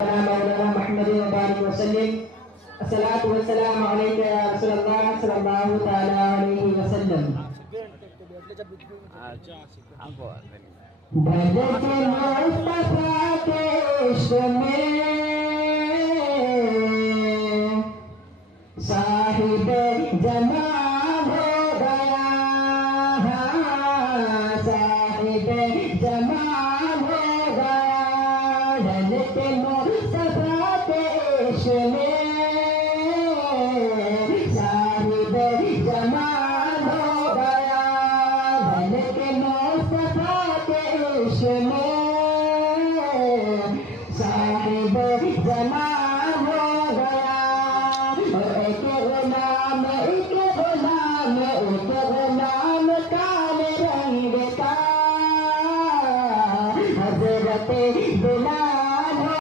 مولانا محمد وبارك وسلم الصلاة والسلام عليك يا رسول الله صلى الله تعالى عليه وسلم بھجت مصطفیٰ کے عشق میں صاحب جمال ہو گیا صاحب جمال ہو گیا بھجت مصطفیٰ کے عشق میں صاحب جمال ہو گیا بھجت مصطفیٰ کے عشق میں صاحب جمال